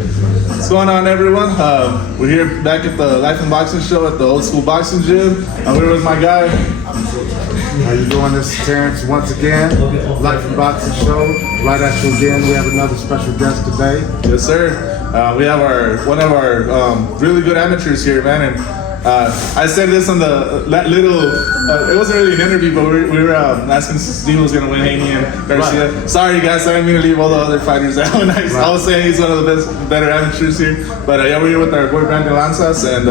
What's going on, everyone? We're here back at the Life in Boxing show at the Old School Boxing Gym. I'm here with my guy. How you doing? This is Terrence once again. Life in Boxing show. Right at you again. We have another special guest today. Yes, sir. We have one of our really good amateurs here, man. And I said this on the little. It wasn't really an interview, but we were asking Steve who was going to win Haney and Garcia. Right. Sorry, guys, I didn't mean to leave all the other fighters out. I was saying he's one of the better amateurs here. But yeah, we're here with our boy Brandon Lanzas, and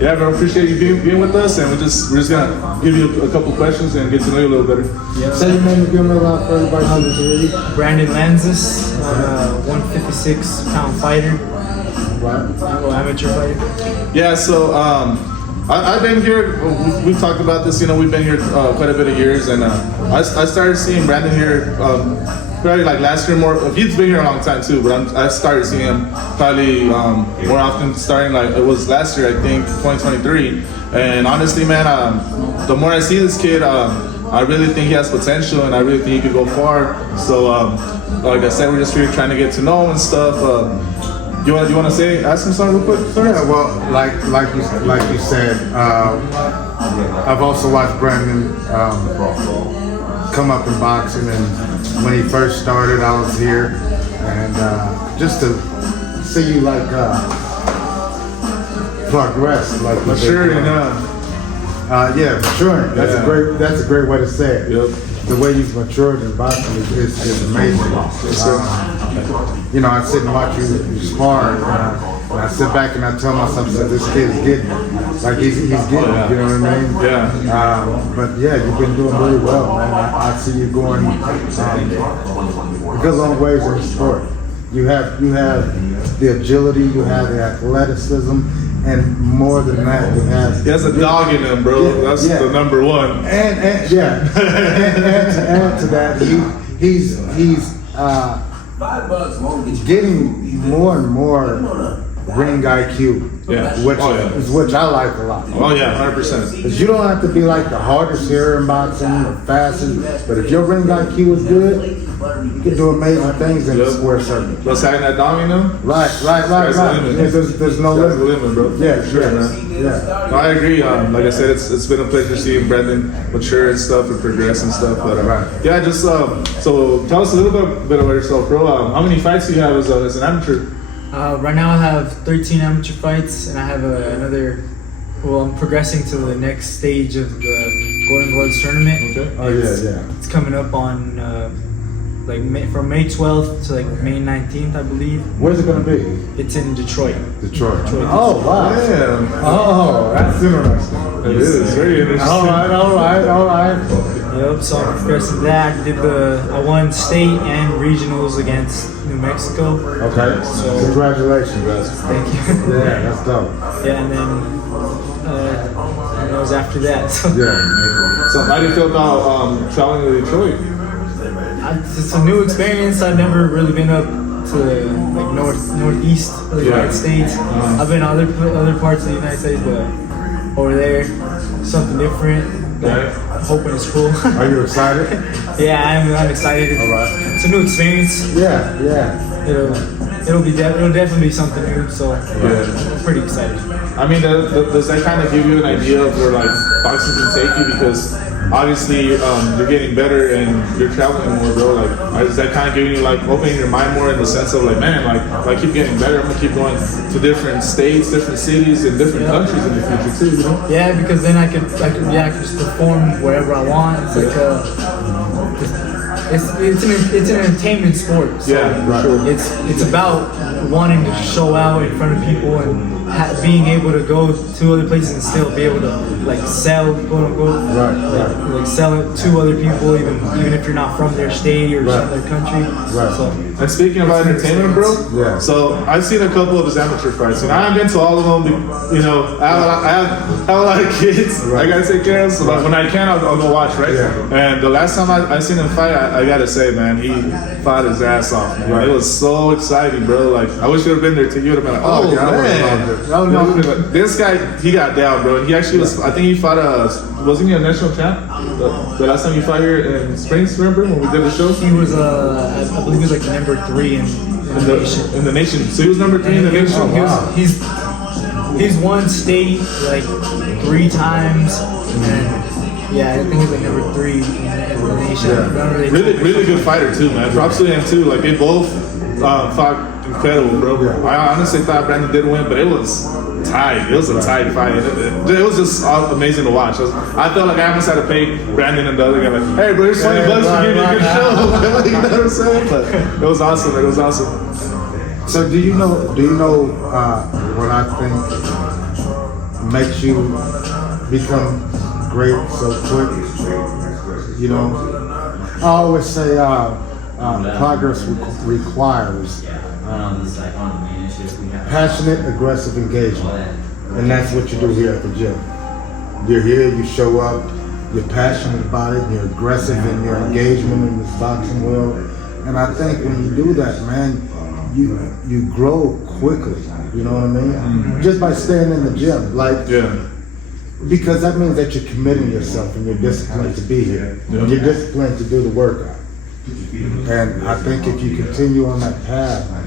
yeah, bro, appreciate you being with us. And we're just gonna give you a couple questions and get to know you a little better. Yeah. Say your name again, around for everybody who's here. Brandon Lanzas, 156-pound fighter. Right. Amateur fighter. Yeah, so I've been here. We've talked about this. You know, we've been here quite a bit of years, and I started seeing Brandon here probably like last year more. He's been here a long time too, but I started seeing him probably more often starting like it was last year, I think, 2023. And honestly, man, the more I see this kid, I really think he has potential, and I really think he could go far. So, like I said, we're just here trying to get to know him and stuff. You want to ask him something real quick? Yeah, well, like you said, I've also watched Brandon come up in boxing, and when he first started, I was here, and just to see you progress, like maturing, yeah, maturing. That's a great way to say it. Yep. The way you've matured in boxing is amazing. You know, I sit and watch you spar, and I sit back and I tell myself that this kid is getting it. Like he's getting it, you know what I mean? Yeah. But yeah, you've been doing really well, man. I see you going it goes a long ways in the sport. You have the agility, you have the athleticism, and more than that, you have. He has a dog in him, bro. Yeah, that's the number one. And yeah, and to add to that, he's getting more and more ring IQ. Yeah. Which I like a lot. Oh yeah, 100%. Because you don't have to be like the hardest hitter in boxing or fastest, but if your ring IQ is good, you can do amazing things in the square circle. Plus having that dog in him? Right. Yeah, there's no limit. Bro. Yeah, sure, man. Yeah. No, I agree. Like I said, it's been a pleasure seeing Brandon mature and stuff and progress and stuff. But yeah, just so tell us a little bit about yourself, bro. How many fights do you have as an amateur? Right now I have 13 amateur fights, and I have another. Well, I'm progressing to the next stage of the Golden Gloves tournament. Okay. Oh yeah. It's coming up on from May 12th to May 19th, I believe. Where's it gonna be? It's in Detroit. Detroit. Oh wow. Yeah. Oh, that's interesting. It is very interesting. All right. Yep. So I'm progressing that. I won state and regionals against New Mexico. Okay. So congratulations, guys. Thank you. Yeah, that's dope. Yeah, and then that was after that. So. Yeah. So how do you feel about traveling to Detroit? It's a new experience. I've never really been up to northeast of the United States. I've been other parts of the United States, but over there, something different. I'm hoping it's cool. Are you excited? Yeah, I'm excited. All right. It's a new experience. Yeah. It'll definitely be something new. So I'm pretty excited. I mean, does that kind of give you an idea of where boxing can take you? Because obviously you're getting better and you're traveling more, bro. Is that kind of giving you opening your mind more in the sense of man, if I keep getting better, I'm gonna keep going to different states, different cities, and different countries in the future too, you know? Yeah, because then I could just perform wherever I want. It's an entertainment sport. So Sure. It's about wanting to show out in front of people and being able to go to other places and still be able to sell, quote unquote, sell it to other people, even if you're not from their state or from their country. Right. So, and speaking about entertainment, bro, so I've seen a couple of his amateur fights. I haven't been to all of them. I have a lot of kids. I gotta take care of. So when I can, I'll go watch. Right. Yeah. And the last time I seen him fight, I gotta say, man, he fought his ass off. Man. Right. It was so exciting, bro. I wish you would have been there too. You would have been man. No. This guy, he got down, bro. He actually was. I think he fought wasn't he a national champ? The last time you fought here in Springs, remember when we did the show? he was I believe he was number 3 in in the nation. So he was number 3 in the nation. He was- he's won state like 3 times, and yeah, I think he's like number 3 in the nation. Yeah. Really good fighter too, man. Props to him too. Like they both fought incredible, bro. Yeah. I honestly thought Brandon did win, but it was tight. It was a tight fight. It was just amazing to watch. I felt like I almost had to pay Brandon and the other guy like, hey, bro, here's $20 for giving me a good show. You know what I'm saying? But it was awesome. It was awesome. So do you know what I think makes you become great so quick? You know, I always say progress requires passionate, aggressive engagement, and that's what you do here at the gym. You're here, you show up, you're passionate about it, you're aggressive in your engagement in this boxing world, and I think when you do that, man, you grow quickly. You know what I mean? Mm-hmm. Just by staying in the gym, because that means that you're committing yourself and you're disciplined to be here. Yeah. You're disciplined to do the workout. And I think if you continue on that path, man,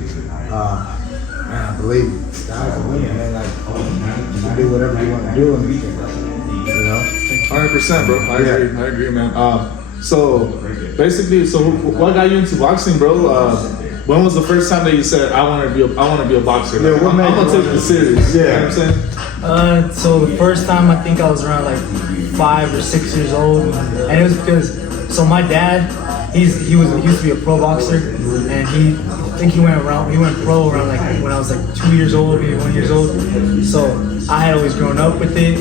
I believe sky's the limit, man. Like, you can do whatever you want to do in the gym. You know? 100%, bro. I agree, man. So basically, what got you into boxing, bro? When was the first time that you said, I want to be a boxer? Like, I'm gonna take this serious. Yeah. You know what I'm saying? So the first time I think I was around like 5 or 6 years old, and it was because my dad, he used to be a pro boxer, and I think he went pro around like when I was like 2 years old, maybe 1 year old. So I had always grown up with it,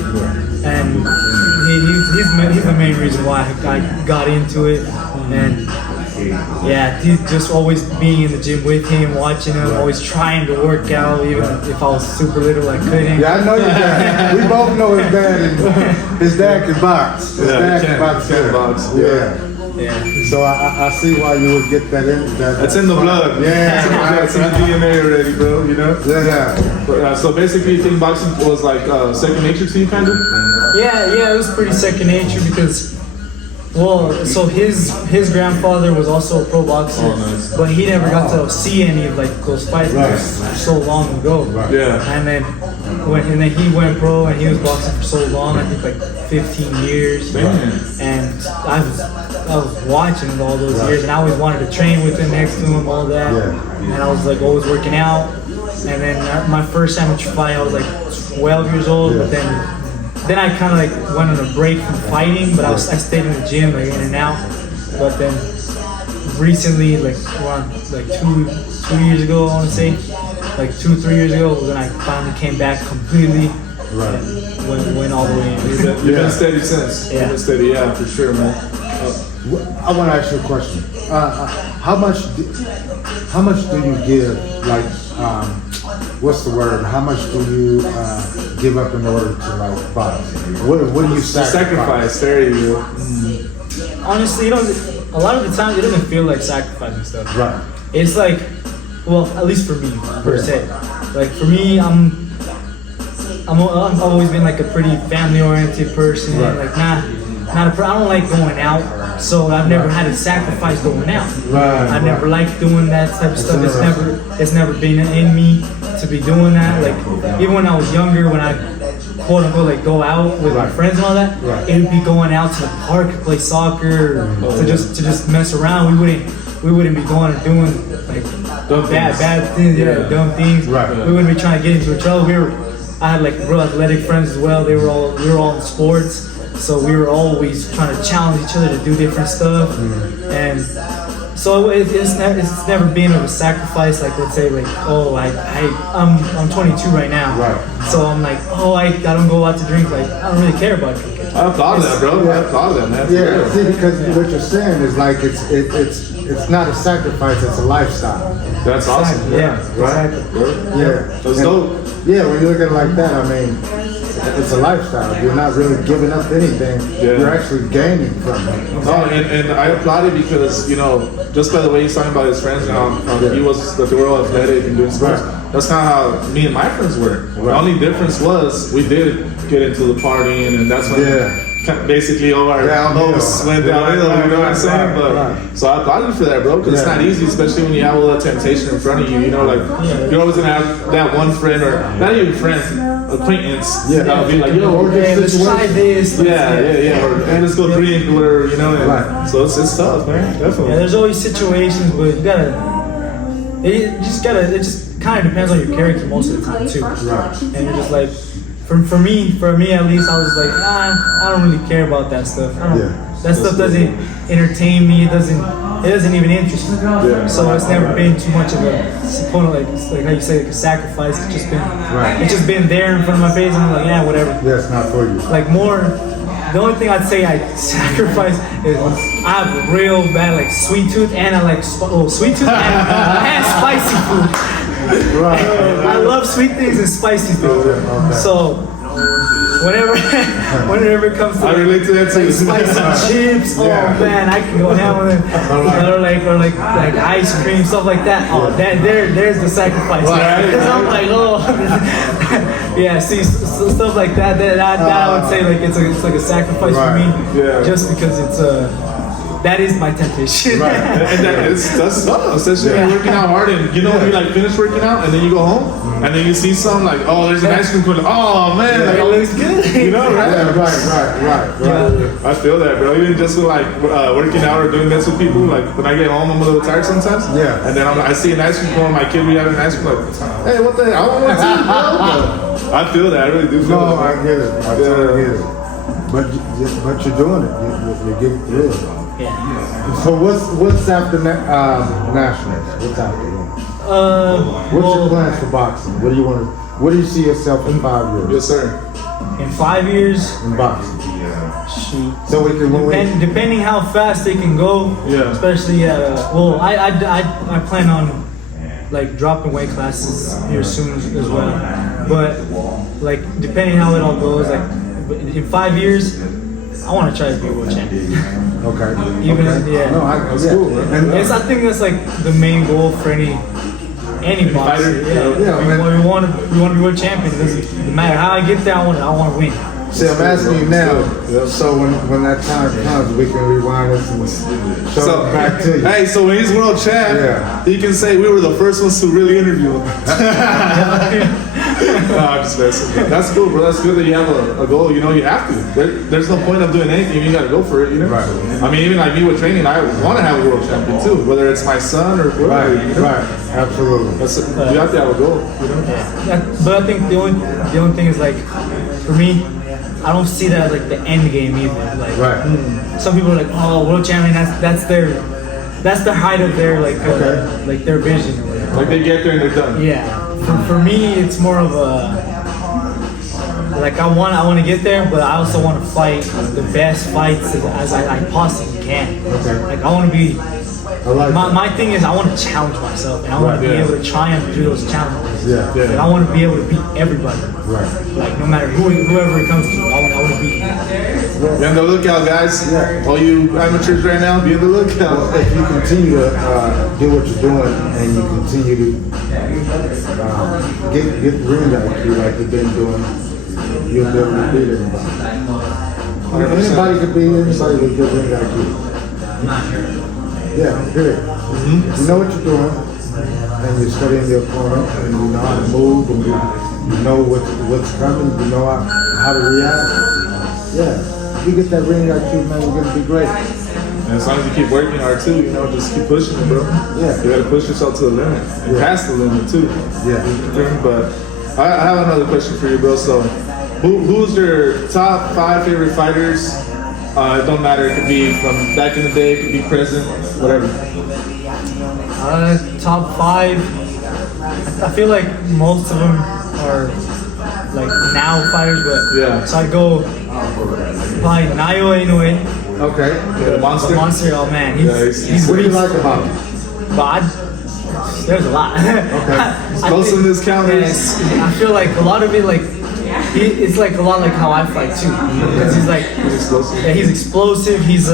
and he's the main reason why I got into it, and. Yeah, he's just always being in the gym with him, watching him, always trying to work out, even if I was super little, I couldn't. Yeah, I know your dad. We both know his dad. His dad can box. His dad can box. Yeah. So I see why you would get that in. That's in the blood. Yeah. It's in the DNA already, bro. You know. Yeah. But, so basically, you think boxing was like second nature to you, kind of? Yeah, it was pretty second nature because. Well, so his grandfather was also a pro boxer, but he never got to see any of like those fights because so long ago. Yeah. And then he went pro and he was boxing for so long, I think like 15 years. And I was watching him all those years, and I always wanted to train with him, next to him, all that. And I was like always working out. And then my first amateur fight, I was like 12 years old, but then I kind of like went on a break from fighting, but I stayed in the gym, like in and out. But then recently, like around like two years ago, I want to say, like 2-3 years ago, when I finally came back completely. And went all the way in. You've been steady since. Yeah. You've been steady, yeah, for sure, man. I want to ask you a question. How much do you give? Like, what's the word? How much do you give up in order to like box? What do you sacrifice? There you go. Honestly, a lot of the time it doesn't feel like sacrificing stuff. Right. It's like, well, at least for me per se. Like for me, I've always been like a pretty family-oriented person. Like I don't like going out, so I've never had to sacrifice going out. I never liked doing that type of stuff. It's never been in me to be doing that. Like even when I was younger, when I quote unquote like go out with my friends and all that, it would be going out to the park to play soccer, to just mess around. We wouldn't be going and doing like bad things, dumb things. We wouldn't be trying to get into trouble. I had like real athletic friends as well. We were all in sports. So we were always trying to challenge each other to do different stuff, and so it's never been of a sacrifice. Like let's say like I'm 22 right now, so I'm like I don't go out to drink. Like I don't really care about drinking. I've thought of that, bro. I've thought of that, man. Yeah, see, because what you're saying is like it's not a sacrifice. It's a lifestyle. That's awesome. Yeah, right. Exactly. Yeah, that's dope. Yeah, when you look at it like that, I mean. It's a lifestyle. You're not really giving up anything. You're actually gaining from it. No, and I applaud it because, just by the way he's talking about his friends and how he was that they were all athletic and doing sports. That's not how me and my friends were. The only difference was we did get into the partying, and that's when basically all our hopes went downhill. You know what I'm saying? But so I applaud you for that, bro, because it's not easy, especially when you have all that temptation in front of you. You know, like you're always gonna have that one friend, or not even friend, acquaintance. That'll be like, yo, let's try this. Or let's go drink, or whatever. You know, and so it's tough, man. Definitely. Yeah, there's always situations, but you gotta. It just kind of depends on your character most of the time too. Right. And you're just like, for me at least, I was like, I don't really care about that stuff. That stuff doesn't entertain me. It doesn't even interest me. So it's never been too much of it's like how you say, like a sacrifice. It's just been there in front of my face, and I'm like, yeah, whatever. Yeah, it's not for you. Like the only thing I'd say I sacrifice is I have real bad like sweet tooth, and I like sweet tooth and spicy food. Right. I love sweet things and spicy things. Okay. So whenever it comes to I relate to that too. spicy chips, oh man, I can go ham with it. Or like ice cream, stuff like that. Oh, there's the sacrifice. Because I'm like, yeah. See, stuff like that. That I would say like it's like a sacrifice for me. Yeah. Just because that is my temptation. Right, and that's tough, especially when you're working out hard, and when you like finish working out, and then you go home, and then you see something like, oh, there's an ice cream cone, oh man, like, it looks good. You know, right? Yeah, right. I feel that, bro. Even just with like working out or doing this with people, like when I get home, I'm a little tired sometimes. Yeah. And then I see an ice cream cone, my kid, we have an ice cream, like, hey, what the hell? I want one too, bro. I feel that, I really do feel No, that. I get it. I totally get it. But you're doing it. You're getting through it. Yeah. So what's after nationals? What's after that? What's your plans for boxing? What do you see yourself in 5 years? Yes, sir. In 5 years, In boxing. shoot. So we can Depending how fast they can go, especially I plan on like dropping weight classes here soon as well. But like depending how it all goes, like in 5 years, I want to try to be a world champion. Okay. That's cool. And I think that's like the main goal for any boxer. We want to be world champion. It doesn't matter how I get there. I want to win. See, I'm asking you now, so when that time comes, we can rewind this and show it back to you. Hey, so when he's world champ, he can say we were the first ones to really interview him. No, I'm just messing. That's cool, bro. That's good that you have a goal. You have to. There's no point of doing anything. You got to go for it. Right. I mean, even like me with training, I want to have a world champion too. Whether it's my son or whatever. Right. Absolutely. You have to have a goal. But I think the only thing is like, for me, I don't see that as like the end game either. Like, some people are like, oh, world champion. That's the height of their like their vision or whatever. Like they get there and they're done. Yeah. For me, it's more of a like I want to get there, but I also want to fight the best fights as I possibly can. Okay. Like I want to be. like My thing is I want to challenge myself, and I want to be able to triumph through those challenges. Yeah. Like, I want to be able to beat everybody. Right. Like no matter whoever it comes to, I want to beat. Be on the lookout, guys. All you amateurs right now, be on the lookout. Well, if you continue to do what you're doing and you continue to get ring IQ like you've been doing, you'll be able to beat everybody. Anybody could be anybody with good ring IQ. Yeah, period. You know what you're doing, and you're studying your opponent, and you know how to move, and you know what's coming, you know how to react. Yeah, if you get that ring IQ, man, you're gonna be great. And as long as you keep working hard too, just keep pushing it, bro. Yeah. You gotta push yourself to the limit and past the limit too. Yeah. But I have another question for you, bro. So, who's your top 5 favorite fighters? It don't matter. It could be from back in the day. It could be present. Whatever. Top 5. I feel like most of them are like now fighters, but so I go by Nayo Inoue. Okay. The monster. The monster, oh man, he's What do you like about him? But there's a lot. Okay. Explosiveness counters. I feel like a lot of it, like it's like a lot like how I fight too. Because he's like, He's explosive. he's explosive. He's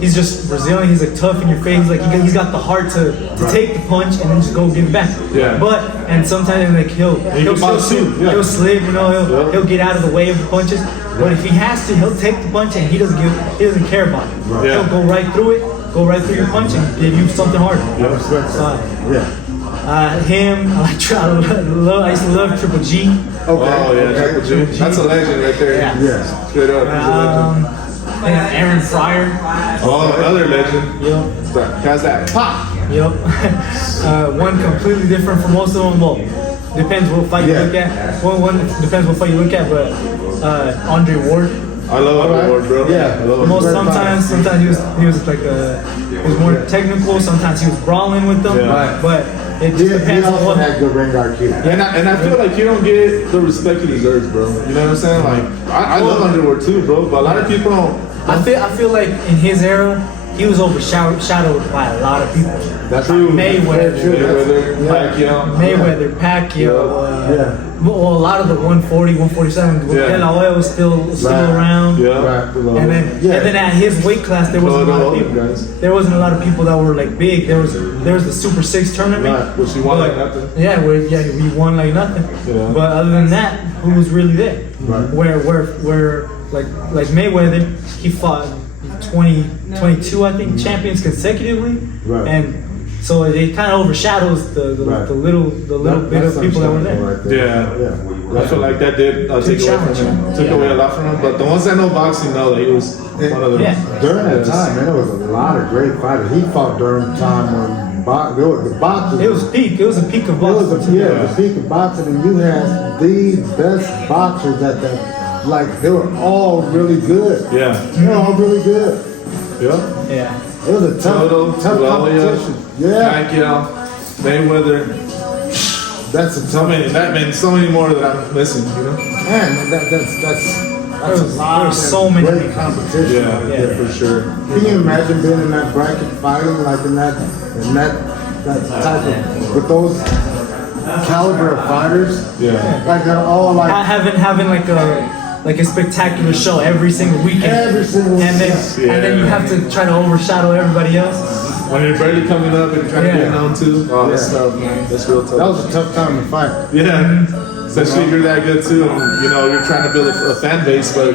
he's just Brazilian. He's like tough in your face. Like he's got the heart to take the punch and then just go give it back. Yeah. But and sometimes like he'll bounce too. Yeah. he'll slip. You know, he'll get out of the way of the punches. But if he has to, he'll take the punch and he doesn't care about it. Right. Yeah. He'll go right through it, go right through your punch and give you something harder. I respect So, that. Yeah. him, I used to love Triple G. Okay. Oh yeah, Triple G. That's a legend right there. Yeah. Yeah. Straight up, he's a legend. And Aaron Pryor. Oh, another legend. Yep. How's that? Pop. Yep. One completely different from most of them. Well, depends what fight you look at. One depends what fight you look at, but Andre Ward. I love Andre Ward, bro. Yeah. I love him. Sometimes he was like he was more technical. Sometimes he was brawling with them. Yeah. But it just He depends on also what. had good ring IQ. And I feel like he don't get the respect he deserves, bro. You know what I'm saying? Like I love Andre Ward too, bro. But a lot of people don't. I feel like in his era, he was overshadowed by a lot of people. That's true. Mayweather, Mayweather, Pacquiao. Pacquiao. Well, a lot of the 140, 147, Yeah. De La Hoya was still around. Yeah. Right. And then at his weight class, there wasn't a lot of people. Guys. There wasn't a lot of people that were like big. There was the Super 6 tournament. Right. Which he won like nothing. Yeah, we won like nothing. Yeah. But other than that, who was really there? Right. Where like Mayweather, he fought 22 I think champions consecutively, Right. and so it kind of overshadows the Right. little bit of people that were there. Right there. Yeah. I feel like that did take away from him. Took Yeah. away a lot from him. But the ones that know boxing know that he was one of the. Yeah. During that time, man, there was a lot of great fighters. He fought during the time when the boxing. It was peak. It was a peak of It was boxing. the peak of boxing, and you had the best boxers at that. Like they were all really good. Yeah. They were all really good. Yeah. Yeah. It was a tough competition. Yeah, Pacquiao, Mayweather. that's a So tough. many, so many more that I'm missing. You know. Man, that's a lot there of was so many. great competition. Yeah, for sure. Can you imagine being in that bracket fighting like in that type of with those caliber of fighters? Yeah. Like they're all like Having like a spectacular show every single weekend. every single And then you have to try to overshadow everybody else. When you're barely coming up and trying to get Yeah. known too. Oh, that's Yeah. tough, man. That's real tough. That was a tough time to fight. Yeah. Especially if you're that good too, and you're trying to build a fan base, but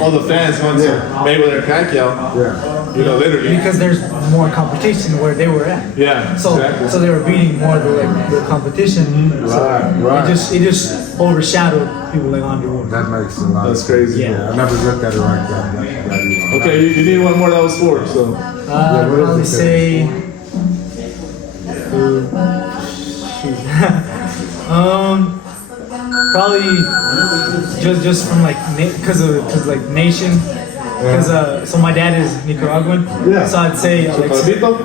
all the fans want to Mayweather and Pacquiao. Yeah. Literally. Because there's more competition where they were at. Yeah. So exactly. so they were beating more of the competition. So Right. it just overshadowed people like Andre Ward. That makes a lot. That's crazy. Yeah. I never looked at it like that. Okay, you need one more that was 4. So I'd what is probably it? say. Shoot. Probably just from like cause like nation. Because so my dad is Nicaraguan. Yeah. So I'd say Papito?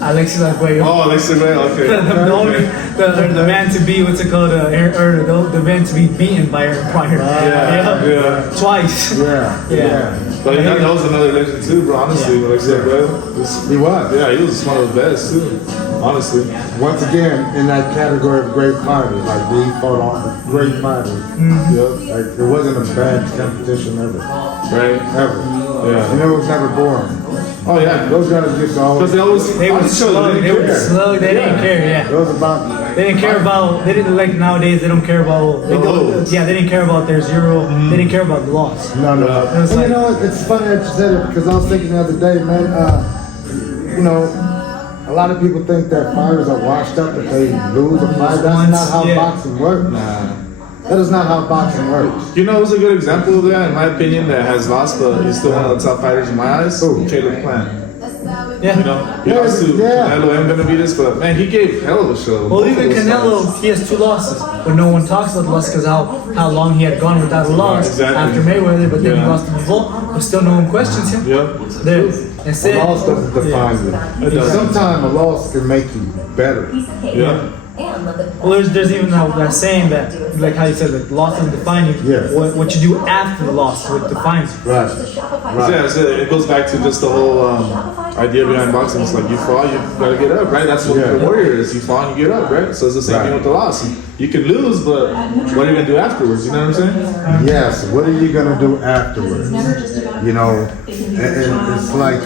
Alexis Arguello. Oh, Alexis Ray. Okay. The man to be, what's it called? The man to be beaten by Aaron Pryor. Yeah. Twice. Yeah. But that was another legend too, bro. Honestly, Yeah. Alexis Ray. He was. Yeah, he was one of the best too. Honestly. Once again, in that category of great fighters, like we fought on great fighters. Yep. Like it wasn't a bad competition ever, Right. ever. Yeah. And it was never boring. Oh yeah. Those guys just always. Because They were slow. They were slow. They didn't care. It Yeah. was about. They didn't care about. They didn't like nowadays. They don't care about. They didn't care about their zero. They didn't care about the loss. No. It was And like- you know, it's funny that you said it because I was thinking the other day, man. A lot of people think that fighters are washed up if they lose a fight. That's not how Yeah. boxing works. That is not how boxing works. You know, who's a good example of that, in my opinion, that has lost, but he's still one of the top fighters in my eyes? Who? Caleb Plant. Yeah. He lost to Yeah. Canelo. I'm gonna be this, but man, he gave hell of a show. Well, even Both of those Canelo, fights. he has 2 losses, but no one talks about the loss because how long he had gone without a loss Exactly. after Mayweather. But then he Yeah. lost to Bivol, but still no one questions him. Yep. Then A instead, loss doesn't define you. It does. Sometimes a loss can make you better. Yeah. well, there's even that saying that, like how you said, that loss doesn't define you. Yeah. What you do after the loss, what defines you. Right. Yeah, so it goes back to just the whole idea behind boxing. It's like you fall, you gotta get up, right? That's what Yeah. the warrior is. You fall and you get up, right? So it's the same Right. thing with the loss. you can lose, but what are you gonna do afterwards? You know what I'm saying? Yes, what are you gonna do afterwards? You know, and it's like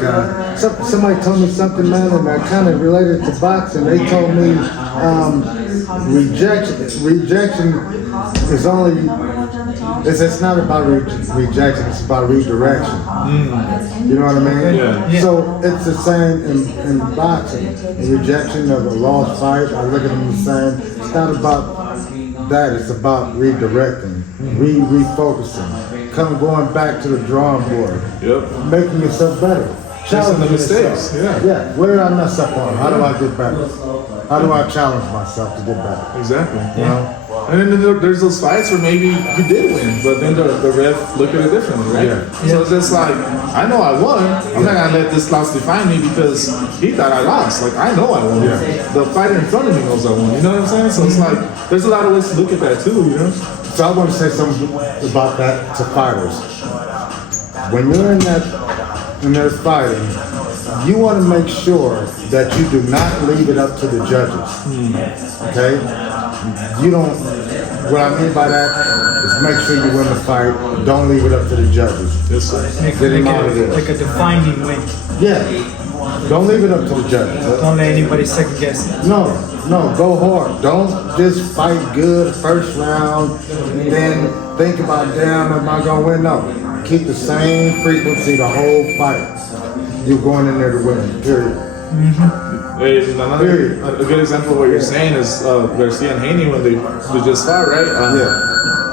somebody told me something, man, and I kind of related to boxing. They told me rejection is only. It's not about rejection. It's about redirection. You know what I mean? Yeah. So it's the same in boxing. Rejection of a lost fight, I look at them the same. It's not about that. It's about redirecting, refocusing, going back to the drawing board, making yourself better. Challenging the mistakes. Yeah. Where did I mess up on? How do I get better? How do I challenge myself to get better? Exactly. You know? And then there's those fights where maybe you did win, but then the ref looked at it differently, right? Yeah. So it's just like, I know I won. I'm not gonna let this loss define me because he thought I lost. Like, I know I won. Yeah. The fighter in front of me knows I won. You know what I'm saying? So it's like, there's a lot of ways to look at that too, you know? So I want to say something about that to fighters. When you're in there fighting, you want to make sure that you do not leave it up to the judges. Okay? You don't, what I mean by that is make sure you win the fight. Don't leave it up to the judges. Yes, sir. Get him out of there. Like a defining win. Yeah. Don't leave it up to the judges. Don't let anybody second guess it. No, go hard. Don't just fight good first round and then think about, damn, am I going to win? No. Keep the same frequency the whole fight. You're going in there to win, period. Hey, a good example of what you're saying is Garcia and Haney when they just fought, right?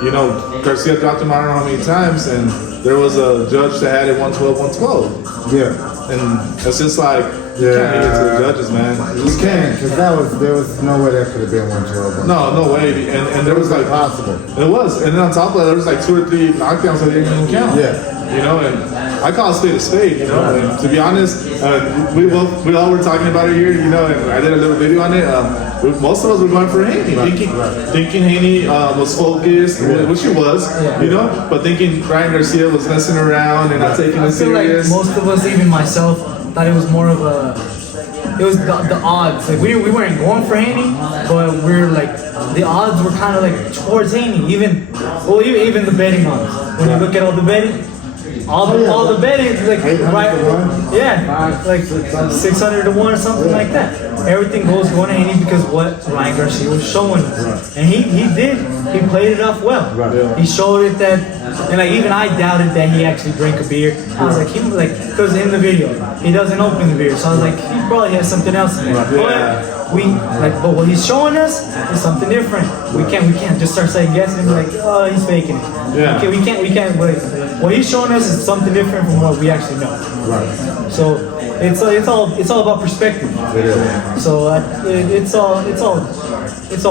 You know, Garcia dropped him I don't know how many times, and there was a judge that had it 112. Yeah. And it's just like, you can't leave it to the judges, man. You can, because there was no way that could have been 112. No way. And there was like possible. It was, and then on top of that, there was like 2 or 3 knockdowns that didn't even count. Yeah. You know, and I call a spade, you know. And to be honest, we all were talking about it here, you know, and I did a little video on it. Most of us were going for Haney, thinking Haney was focused, which he was, you know, but thinking Ryan Garcia was messing around and not taking it serious. Like most of us, even myself, thought it was more of it was the odds. Like we weren't going for Haney, but we're like the odds were kind of like towards Haney. Even the betting odds. When you look at all the betting. All the betting, like like 600 to 1 or something like that. Everything goes going to Haney because what Ryan Garcia was showing us, and he played it off well. He showed it that, and like even I doubted that he actually drank a beer. I was like because in the video he doesn't open the beer, so I was like he probably has something else in there. But what he's showing us is something different. We can't just start saying guessing and be like, oh, he's faking it. Yeah. Okay, we can't. But what he's showing us is something different from what we actually know. Right. So it's all about perspective. It is. So it's all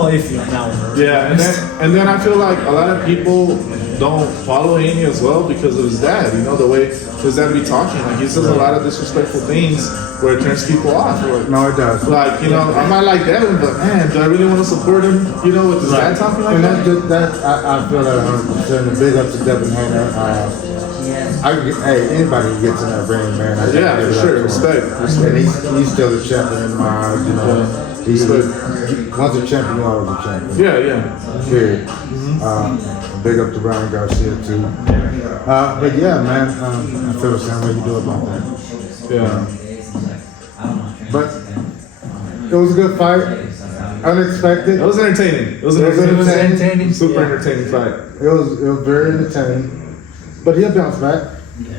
iffy on that one. Yeah, and then I feel like a lot of people don't follow Haney as well because of his dad. You know, the way his dad be talking, like he says a lot of disrespectful things where it turns people off. No, it does. Like, you know, I might like Devin, but man, do I really want to support him? You know, with his dad talking like and that? I feel that 100%. And big up to Devin Haney. Hey, anybody who gets in that ring, man. For sure. Respect. And he's still a champion in my eyes, you know. He's once a champion, always a champion. Yeah. Period. Big up to Ryan Garcia too. But yeah, man, I feel the same way you do about that. Yeah. But it was a good fight. Unexpected. It was entertaining. It was entertaining. Super entertaining fight. It was very entertaining. But he'll bounce back.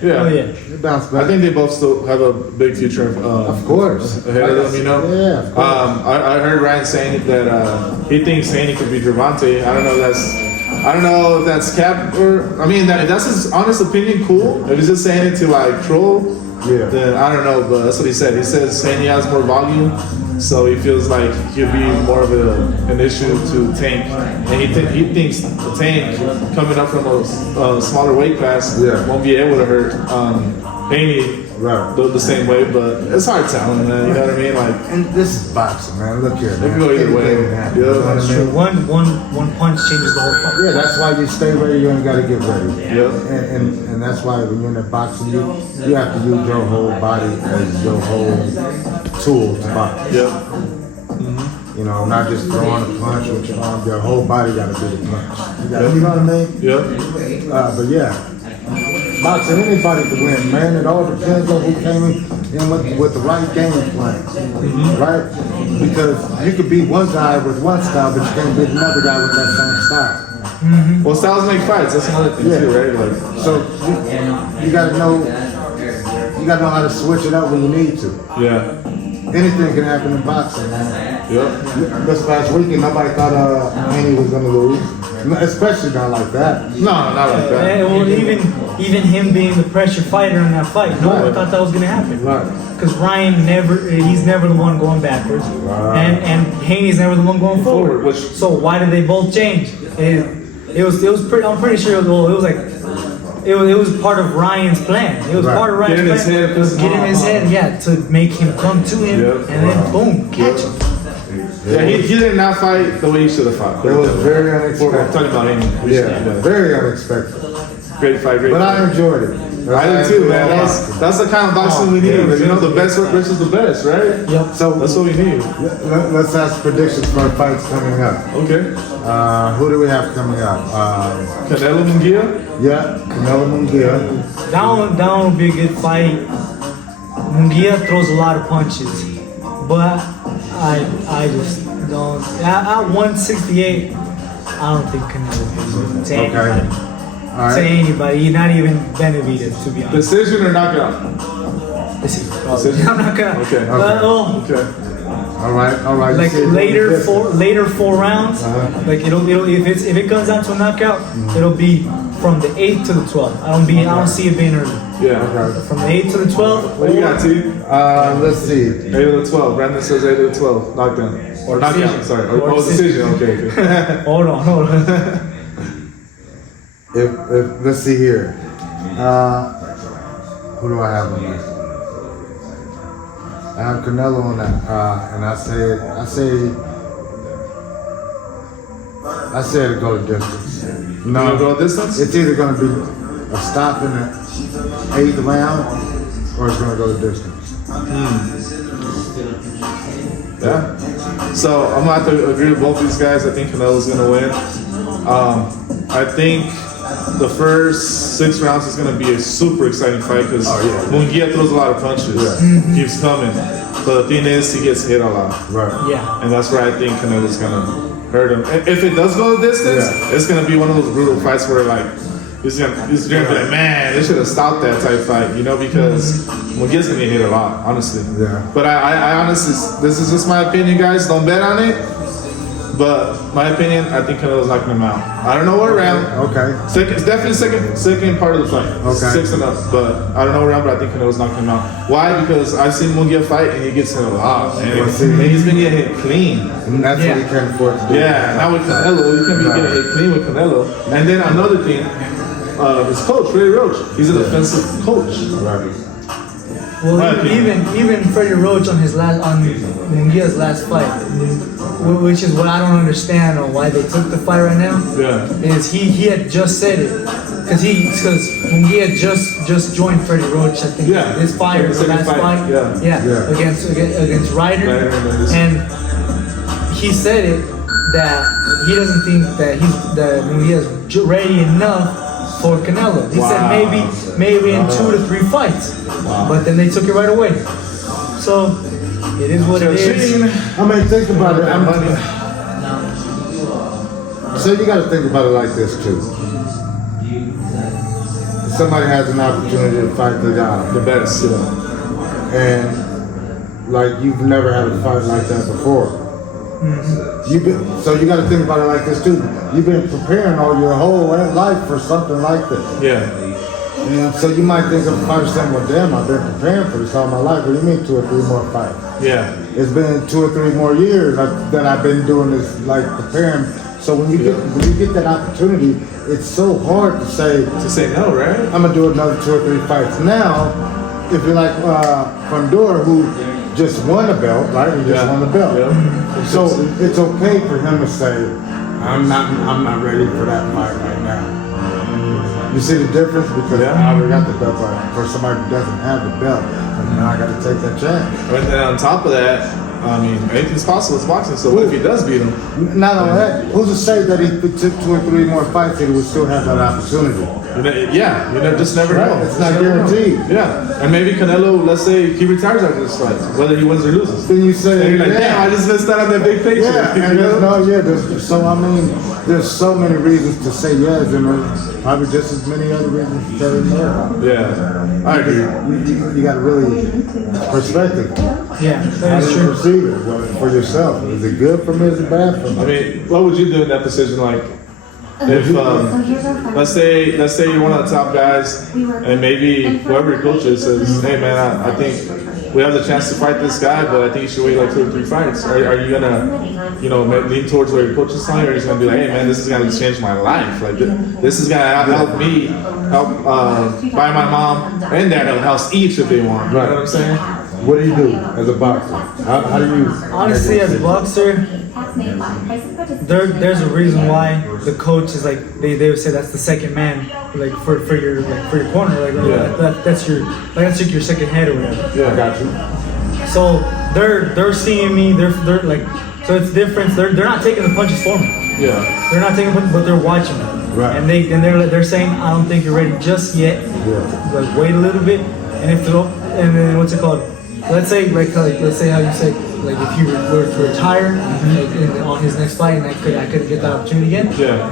Yeah. Oh yeah. He'll bounce back. I think they both still have a big future of course. ahead of them, you know? Yeah, of course. I heard Ryan saying that he thinks Haney could be Gervonta. I don't know if that's cap or, I mean, if that's his honest opinion, cool. If he's just saying it to like troll, then I don't know, but that's what he said. He says Haney has more volume, so he feels like he'll be more of an issue to Tank. And he thinks the Tank coming up from a smaller weight class won't be able to hurt Haney the same way, but it's hard telling, man. You know what I mean? Like, and this is boxing, man. Look here, man. It can go either way. Yeah, That's true. One punch changes the whole fight. Yeah, that's why you stay ready. You ain't got to get ready. Yeah. And that's why when you're in that boxing, you have to use your whole body as your whole tool to box. Yeah. You not just throwing a punch with your arm. Your whole body got to be the punch. You know what I mean? Yeah. But yeah, boxing, anybody can win, man. It all depends on who came in with the right game plan, right? Because you could beat one guy with one style, but you can't beat another guy with that same style. Well, styles make fights. That's another thing too, right? Like, so you gotta know how to switch it up when you need to. yeah. Anything can happen in boxing, man. Yep. This past weekend, nobody thought Haney was gonna lose, especially not like that. No, not like that. Yeah, well, even him being the pressure fighter in that fight, no one thought that was gonna happen. Right. Because Ryan he's never the one going backwards, and Haney's never the one going forward. So why did they both change? It was pretty. I'm pretty sure it was like. It was part of Ryan's plan. It was part of Ryan's plan. Get in his head, yeah, to make him come to him, and then boom, catch him. Yeah, he did not fight the way he should have fought. It was very I'm unexpected. talking about him. Yeah, very unexpected. Great fight, great But fight. I enjoyed it. I did too, man. That's the kind of boxing we need. The best versus the best, right? Yep. So That's what we need. let's ask predictions for fights coming up. Okay. Who do we have coming up? Canelo Munguia. Yeah, Canelo Munguia. That one would be a good fight. Munguia throws a lot of punches, but I just don't. At 168, I don't think Canelo is to anybody. All To right. anybody, not even Benavidez, to be honest. Decision or knockout? Decision. I'm not gonna. Okay. Okay. All right. Like You said later four rounds, like it'll if it comes down to a knockout, it'll be from the 8th to the 12th. I don't see it being early. Yeah. Okay. From the 8th to the 12th. What do you got, T? Let's see. 8 to the 12. Brandon says 8 to the 12. Knockdown. Or knockout, decision. sorry. Or Or decision. Okay. Hold on. If let's see here. Who do I have on there? I have Canelo on that, and I say to go the distance. You gonna go distance? It's either gonna be a stop in the 8th round, or it's gonna go the distance. Yeah. So I'm gonna have to agree with both these guys. I think Canelo's gonna win. I think the first 6 rounds is gonna be a super exciting fight because Munguia throws a lot of punches, keeps coming. But the thing is, he gets hit a lot, Right. Yeah. and that's where I think Canelo's gonna hurt him. If it does go the distance, it's gonna be one of those brutal fights where like he's gonna be like, man, they should have stopped that type fight, because Munguia's gonna get hit a lot, honestly. Yeah. But I honestly, this is just my opinion, guys. Don't bet on it. But my opinion, I think Canelo's knocking him out. I don't know what round. Okay. It's definitely second part of the fight. Okay. 6 and up. But I don't know what round, but I think Canelo's knocking him out. Why? Because I've seen Munguia fight and he gets hit a lot. And he's been getting hit clean. And that's what he can afford to do. Yeah, now with Canelo, you can be getting hit clean with Canelo. And then another thing, his coach, Freddie Roach, he's an offensive coach. Right. Well, even Freddie Roach on Munguia's last fight, which is what I don't understand on why they took the fight right now. Yeah. Is he had just said it because Munguia just joined Freddie Roach, I think. Yeah. His fight, The the last second fight, fight. yeah. Against Ryder. Ryder, And he said it that he doesn't think that Munguia's ready enough for Canelo. He said maybe in 2 to 3 fights. But then they took it right away. So it is what it is. I mean, think about it. So you got to think about it like this too. Somebody has an opportunity to fight the guy, The best, and like you've never had a fight like that before. So you got to think about it like this too. You've been preparing all your whole life for something like this. Yeah. And so you might think of a fighter saying, well, damn, I've been preparing for this all my life. What do you mean 2 or 3 more fights? Yeah. It's been 2 or 3 more years that I've been doing this, like preparing. So when you get that opportunity, it's so hard to say no, right? I'm gonna do another 2 or 3 fights. Now, if you're like Fundora, who just won a belt, right? He just won the belt. Yeah. So it's okay for him to say, I'm not ready for that fight right now. You see the difference? Because I already got the belt, but for somebody who doesn't have the belt, now I got to take that chance. And then on top of that, I mean, anything's possible. It's boxing. So what if he does beat him? Not only that, who's to say that if it took 2 or 3 more fights, he would still have that opportunity? Just never know. It's not guaranteed. Yeah, and maybe Canelo, let's say he retires after this fight, whether he wins or loses. Then you say, And you're like, damn, I just missed out on that big paycheck. Yeah, and there's so many reasons to say yes, and there's probably just as many other reasons to say no. Yeah, I agree. You got to really perspective. Yeah, How that do is you true. perceive it for yourself? Is it good for me? Is it bad for me? I mean, what would you do in that position? Like, if let's say you're one of the top guys, and maybe whoever your coach is says, "Hey man, I think we have the chance to fight this guy, but I think you should wait like 2 or 3 fights." Are you gonna, lean towards where your coach is telling you, or are you gonna be like, "Hey man, this is gonna change my life. Like this is gonna help me buy my mom and dad a house each if they want." You know what I'm saying? What do you do as a boxer? How do you? Honestly, as a boxer, there's a reason why the coach is like they would say that's the second man, like for your corner, that's your second head or whatever. Yeah, I got you. So they're seeing me, they're like, so it's different. They're not taking the punches for me. Yeah. They're not taking punches, but they're watching me. Right. And they're saying, I don't think you're ready just yet. Yeah. Like wait a little bit, and and then what's it called? Let's say let's say how you say, like if you were to retire on his next fight and I couldn't get that opportunity again. Yeah.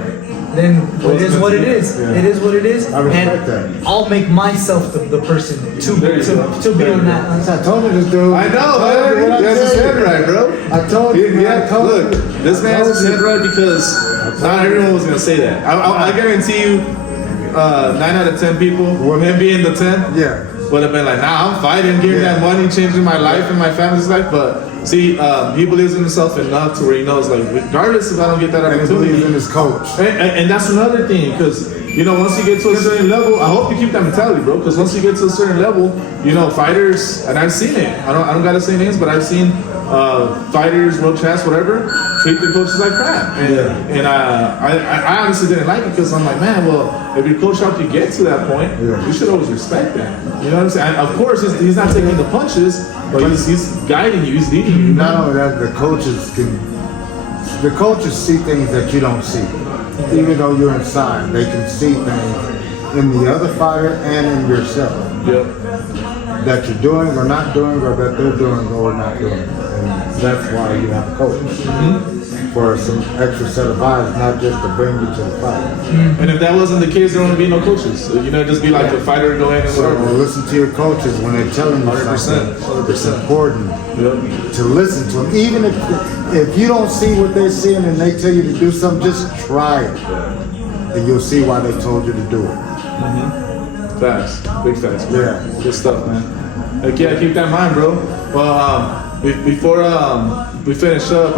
Then it is what it is. Yeah. It is what it is. I respect and that. I'll make myself the person to There you go. be on that. I told you this dude. I know, I told you what man. I He has his tell head you. right, bro. I told you. Yeah, look, this man has his head right because not everyone was gonna say that. I guarantee you, 9 out of 10 people, him being the 10, Yeah. would have been like, nah, I'm fighting, getting that money, changing my life and my family's life. But see, he believes in himself enough to where he knows, like, regardless if I don't get that And he opportunity. believes in his coach. And that's another thing, because once you get to a certain level, I hope you keep that mentality, bro. Because once you get to a certain level, fighters, and I've seen it. I don't gotta say names, but I've seen fighters, world champs, whatever, treat their coaches like crap. And I honestly didn't like it because I'm like, man, well, if your coach helped you get to that point, you should always respect that. You know what I'm saying? Of course, he's not taking the punches, but he's guiding you, he's leading you. Not only that, the coaches see things that you don't see. Even though you're inside, they can see things in the other fighter and in yourself Yep. that you're doing or not doing, or that they're doing or not doing. And that's why you have a coach. For some extra set of eyes, not just to bring you to the fight. And if that wasn't the case, there wouldn't be no coaches. So, just be like the fighter go in and So whatever. listen to your coaches when they're telling you 100%, something. 100%. It's important Yep. to listen to them. Even if you don't see what they're seeing and they tell you to do something, just try it. And you'll see why they told you to do it. Facts. Big facts. Man. Yeah. Good stuff, man. Like, yeah, keep that in mind, bro. Well, before we finish up,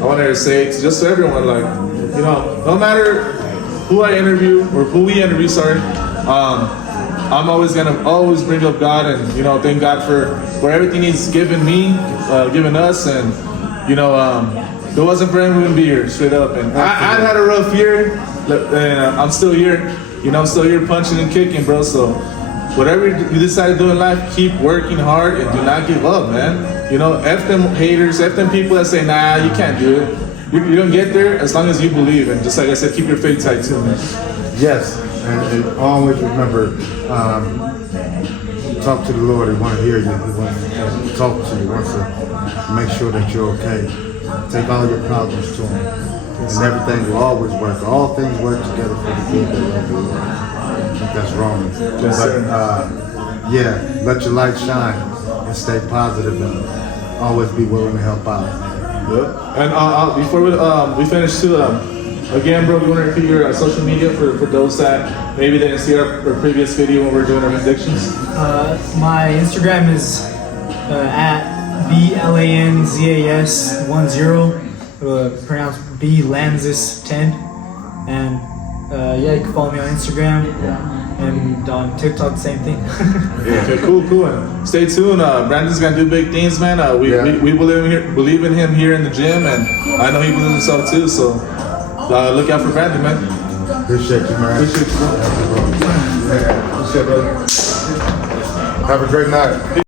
I wanted to say just to everyone, like, no matter who I interview or who we interview, I'm always gonna bring up God and thank God for everything He's given me, given us, and if it wasn't for Him, we wouldn't be here, straight up. And I had a rough year, and I'm still here. I'm still here punching and kicking, bro. So whatever you decide to do in life, keep working hard and do not give up, man. F them haters, F them people that say, nah, you can't do it. You're gonna get there as long as you believe. And just like I said, keep your faith tight too, man. Yes, and always remember, talk to the Lord. He wants to hear you. He wants to talk to you. He wants to make sure that you're okay. Take all your problems to Him, and everything will always work. All things work together for the good that love the Lord. I think that's Romans. Yes, sir. Let your light shine and stay positive and always be willing to help out. Yep. And before we finish too, again, bro, we want to repeat your social media for those that maybe didn't see our previous video when we were doing our predictions. My Instagram is at BLANZAS10, pronounced B Lanzas 10, and you can follow me on Instagram and on TikTok, same thing. Okay, cool. And stay tuned. Brandon's gonna do big things, man. We believe in him here in the gym, and I know he believes in himself too. So look out for Brandon, man. Appreciate you, man. Appreciate you, bro. Appreciate you, brother. Have a great night.